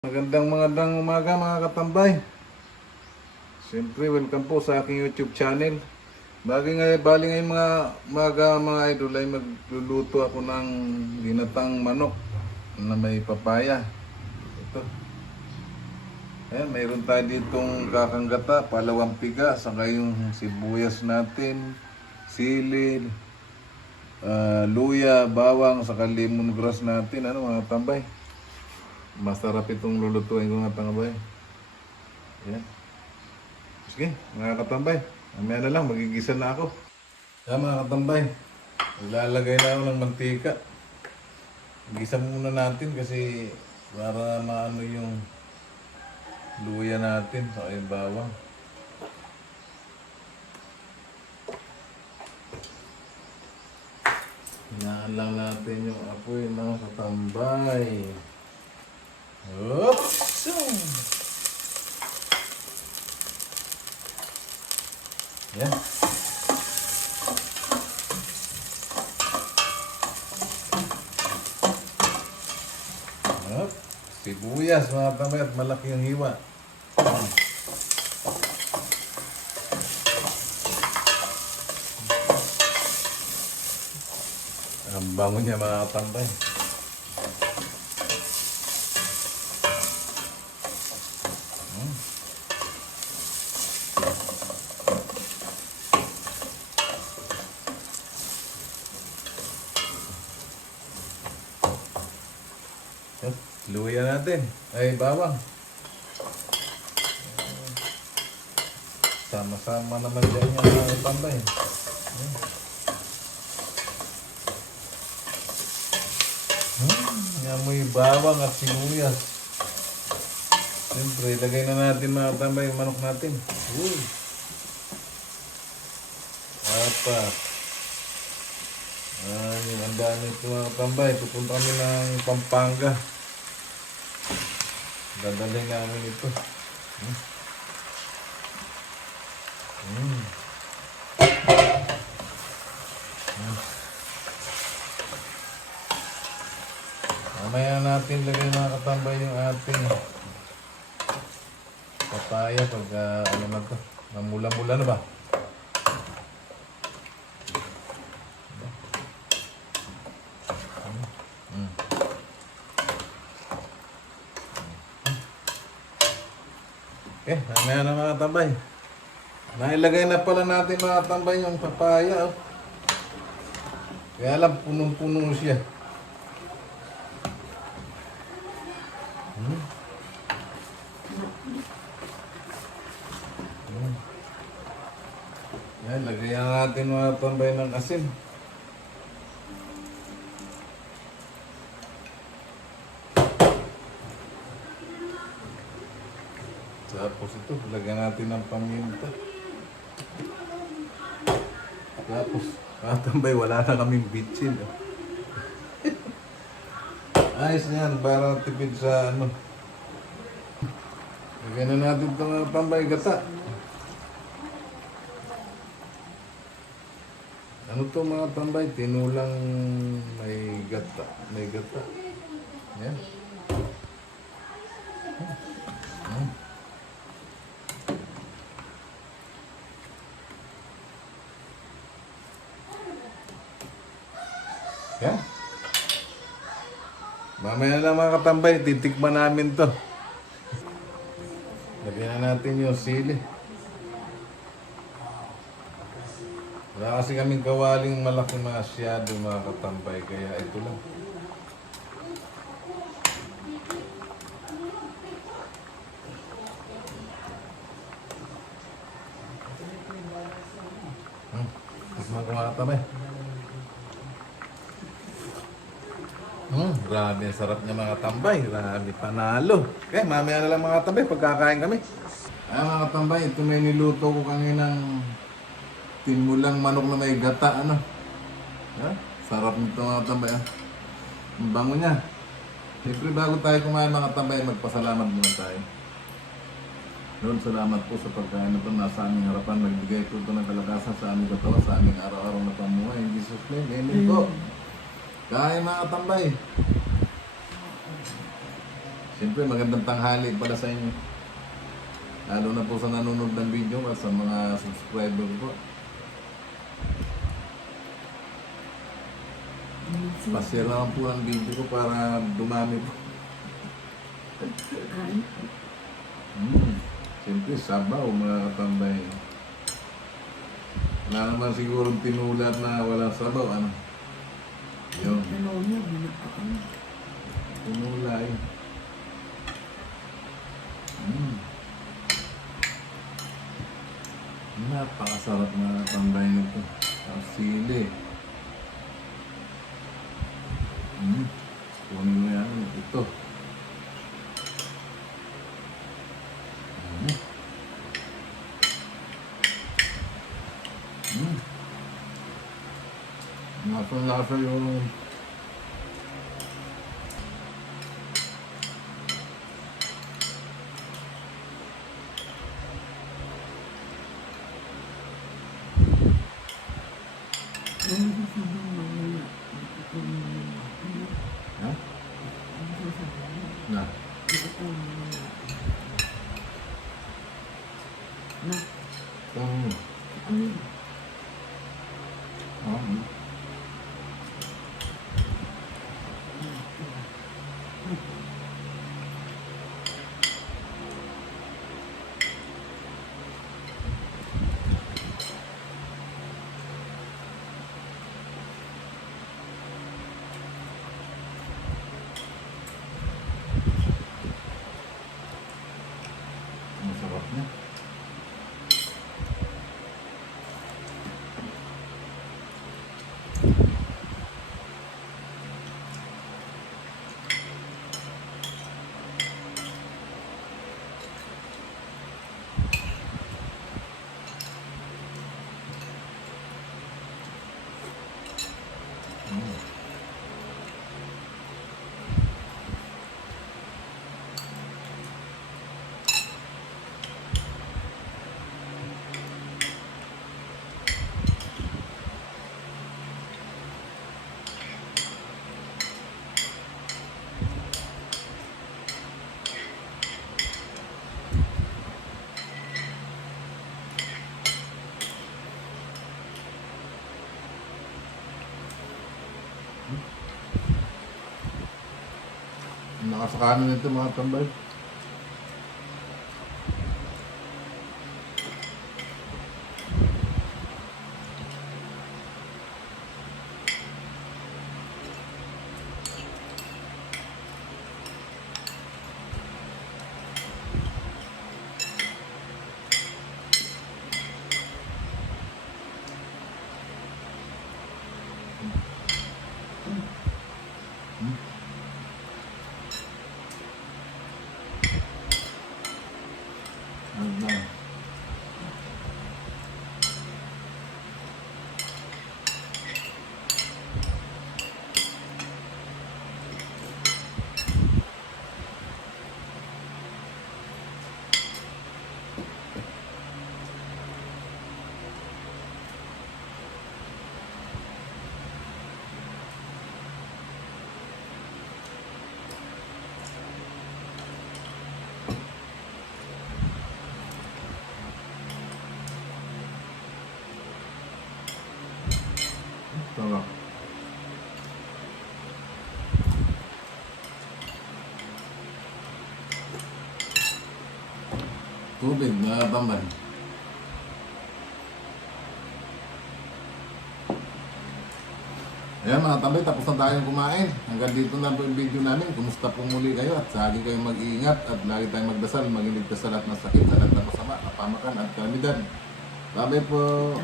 Magandang umaga mga katambay. Siyempre, welcome po sa aking YouTube channel. Bali ngayon mga umaga mga idol ay magluluto ako ng ginatang manok na may papaya. Ito. Ayan, mayroon tayo ditong kakanggata, palawang piga, saka yung sibuyas natin, sili, luya, bawang, saka lemongrass natin. Ano mga tambay? Masarap itong lulutuin ko nga tambay. Yan. Sige, mga katambay. Mamaya na lang, magigisa na ako. Yan mga katambay. Ilalagay na ako ng mantika. Gisa muna natin kasi para maano yung luya natin sa yung bawang. Hinaan lang natin yung apoy mga katambay. Oops! Yan. Up. Sibuyas mga tambay at malaki yung hiwa. Ang bango niya mga tambay. Luya natin. Ay, bawang. Sama-sama naman dyan yung mga tambay. Amoy bawang at sibuyas. Siyempre, ilagay na natin mga tambay yung manok natin. Uy. Apat. Yung ang dami ito mga tambay. Pupunta kami ng Pampanga. Dadalhin namin ito. Mamaya natin lagay mga katambay yung ating papaya pag ano na ito. Namula-mula na ba? Okay, mamaya na mga tambay. Nailagay na pala natin mga tambay yung papaya. Oh. Kaya lang punong-puno siya. Yan, lagyan natin mga tambay ng asin. Tapos ito, lagyan natin ng paminta. Tapos, mga tambay, wala na kaming bitsin. Ayos na yan, para tipid sa ano. Lagyan na natin itong tambay gata. Ano to mga tambay? Tinulang may gata. May gata. Yan. Yan. Mamaya na mga katambay, titikman namin to. Lagyan na natin yung sili. Wala kasi kaming kawaling malaki masyado mga katambay, kaya ito lang. Tikman ko mga katambay. Grabe, sarap niya mga tambay. Grabe, panalo. Okay, mamaya na lang mga tambay, pagkakain kami. Ay mga tambay, ito may niluto ko kaninang tinulang manok na may gata, ano. Sarap nito mga tambay. Ang bango niya. Siyempre bago tayo kumain mga tambay, magpasalamat muna tayo. Lord, salamat po sa pagkain na ito nasa aming harapan. Nagbigay po ito ng kalakasan sa aming katawan, sa aming araw-araw na pamuhay. In Jesus' name, amen po. Kain mga tambay. Siyempre, magandang tanghali pala sa inyo. Lalo na po sa nanonood ng video at sa mga subscriber ko. Pa-share naman po ang video ko para dumami po. Siyempre, sabaw mga katambay. Wala naman sigurong tinulat na walang sabaw, ano? Yun. Tinulay. Napakasarap na tambay nito. Ang sili. Kunin mo yan. Ito. Lasa yung ha? Na. Ang sarap niya. Nakasakanan nito mga tambay. Sarap. Tubig mga tambay. Ayan mga tambay, tapos na tayong kumain. Hanggang dito na po yung video namin. Kumusta po muli kayo at lagi kayong mag-iingat at lagi tayong magdasal, mag-iligtas sa lahat ng sakit, sa lahat ng masama, kapamakan at kalamidad. Bye po.